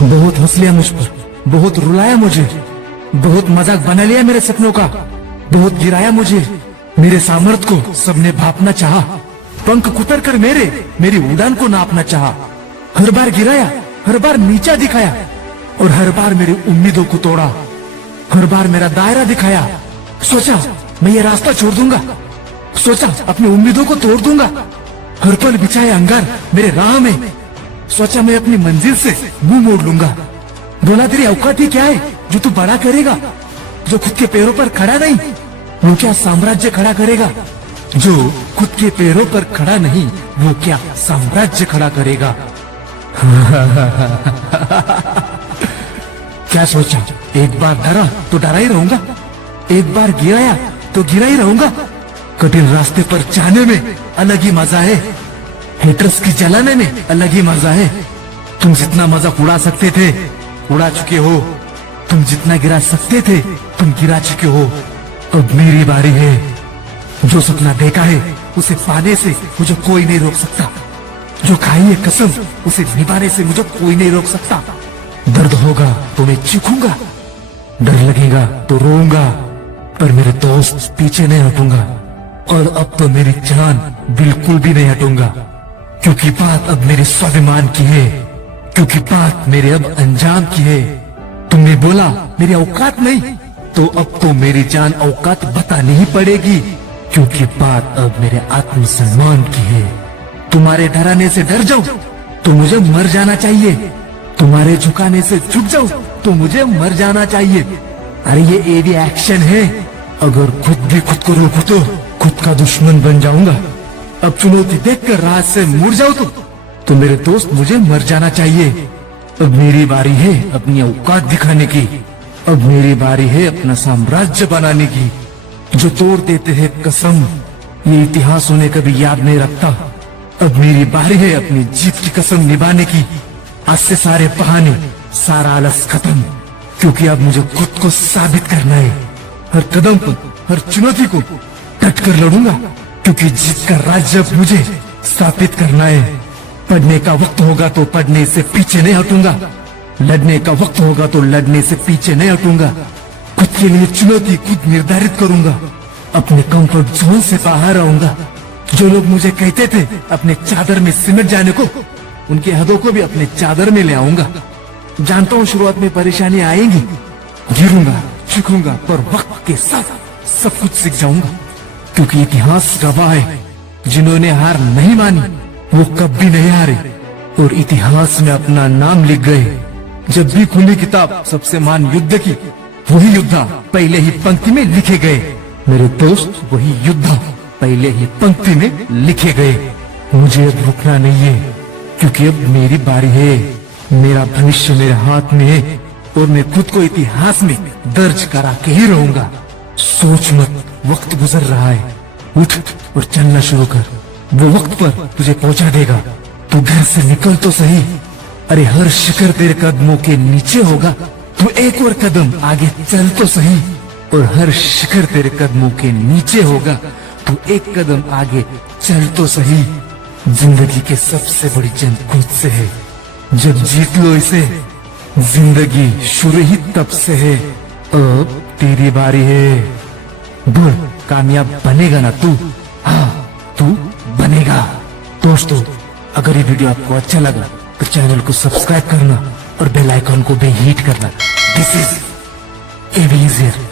बहुत हंस लिया मुझ पर, बहुत रुलाया मुझे, बहुत मजाक बना लिया मेरे सपनों का, बहुत गिराया मुझे, मेरे सामर्थ्य को सबने भापना चाहा, पंख कुतर कर मेरी उड़ान को नापना चाहा। हर बार गिराया, हर बार नीचा दिखाया और हर बार मेरी उम्मीदों को तोड़ा, हर बार मेरा दायरा दिखाया। सोचा मैं ये रास्ता छोड़ दूंगा, सोचा अपनी उम्मीदों को तोड़ दूंगा, हर पल बिछाए अंगार मेरे राह में, सोचा मैं अपनी मंजिल से मुंह मोड़ लूंगा। बोला तेरी औकात ही क्या है जो तू बड़ा करेगा, जो खुद के पैरों पर खड़ा नहीं वो क्या साम्राज्य खड़ा करेगा, जो खुद के पैरों पर खड़ा नहीं वो क्या साम्राज्य खड़ा करेगा। क्या सोचा एक बार डरा तो डरा ही रहूंगा, एक बार गिराया तो गिरा ही रहूंगा। कठिन रास्ते पर जाने में अलग ही मजा है, हेटर्स की जलाने में अलग ही मजा है। तुम जितना मजाक उड़ा सकते थे उड़ा चुके हो, तुम जितना गिरा सकते थे तुम गिरा चुके हो। अब मेरी बारी है, जो सपना देखा है उसे पाने से मुझे कोई नहीं रोक सकता, जो खाई है कसम उसे निभाने से मुझे कोई नहीं रोक सकता। दर्द होगा तो मैं चीखूंगा, डर लगेगा तो रोऊंगा, पर मेरे दोस्त पीछे नहीं हटूंगा। और अब तो मेरी जान बिल्कुल भी नहीं हटूंगा, क्योंकि बात अब मेरे स्वाभिमान की है, क्योंकि बात मेरे अब अंजाम की है। तुमने बोला मेरी औकात नहीं, तो अब तो मेरी जान औकात बतानी ही पड़ेगी, क्योंकि बात अब मेरे आत्मसम्मान की है। तुम्हारे डराने से डर जाऊं तो मुझे मर जाना चाहिए, तुम्हारे झुकाने से झुक जाऊं तो मुझे मर जाना चाहिए। अरे ये एवी एक्शन है, अगर खुद भी खुद को रोकूं तो खुद का दुश्मन बन जाऊंगा। अब चुनौती देखकर राह से मुड़ जाऊं तो मेरे दोस्त मुझे मर जाना चाहिए। अब मेरी बारी है अपनी औकात दिखाने की, अब मेरी बारी है अपना साम्राज्य बनाने की। जो तोड़ देते हैं कसम ये इतिहास उन्हें कभी याद नहीं रखता। अब मेरी बारी है अपनी जीत की कसम निभाने की। आज से सारे बहाने सारा आलस खत्म, क्योंकि अब मुझे खुद को साबित करना है। हर कदम पर हर चुनौती को डट कर लड़ूंगा, क्योंकि जीत का राज्य अब मुझे स्थापित करना है। पढ़ने का वक्त होगा तो पढ़ने से पीछे नहीं हटूंगा, लड़ने का वक्त होगा तो लड़ने से पीछे नहीं हटूंगा। खुद के लिए चुनौती खुद निर्धारित करूंगा, अपने कंफर्ट जोन से बाहर आऊंगा। जो लोग मुझे कहते थे अपने चादर में सिमट जाने को, उनके हदों को भी अपने चादर में ले आऊंगा। जानता हूँ शुरुआत में परेशानी आएंगी, गिरूंगा चूकूंगा, पर वक्त के साथ सब कुछ सीख जाऊंगा, क्योंकि इतिहास गवाह है जिन्होंने हार नहीं मानी वो कभी नहीं हारे और इतिहास में अपना नाम लिख गए। जब भी खुली किताब सबसे महान युद्ध की, वही योद्धा पहले ही पंक्ति में लिखे गए। मेरे दोस्त वही योद्धा पहले ही पंक्ति में लिखे गए। मुझे अब रुकना नहीं है, क्योंकि अब मेरी बारी है। मेरा भविष्य मेरे हाथ में है और मैं खुद को इतिहास में दर्ज करा के ही रहूंगा। सोच मत, वक्त गुजर रहा है, उठ और चलना शुरू कर, वो वक्त पर तुझे पहुंचा देगा। तू घर से निकल तो सही, अरे हर शिखर तेरे कदमों के नीचे होगा। तू एक और कदम आगे चल तो सही, और हर शिखर तेरे कदमों के नीचे होगा। तू एक कदम आगे चल तो सही। जिंदगी की सबसे बड़ी जंग खुद से है, जब जीत लो इसे जिंदगी शुरू ही तब से है। अब तेरी बारी है, बोल कामयाब बनेगा ना तू? हाँ तू बनेगा। दोस्तों अगर ये वीडियो आपको अच्छा लगा तो चैनल को सब्सक्राइब करना और बेल आइकॉन को भी हिट करना। This is way easier.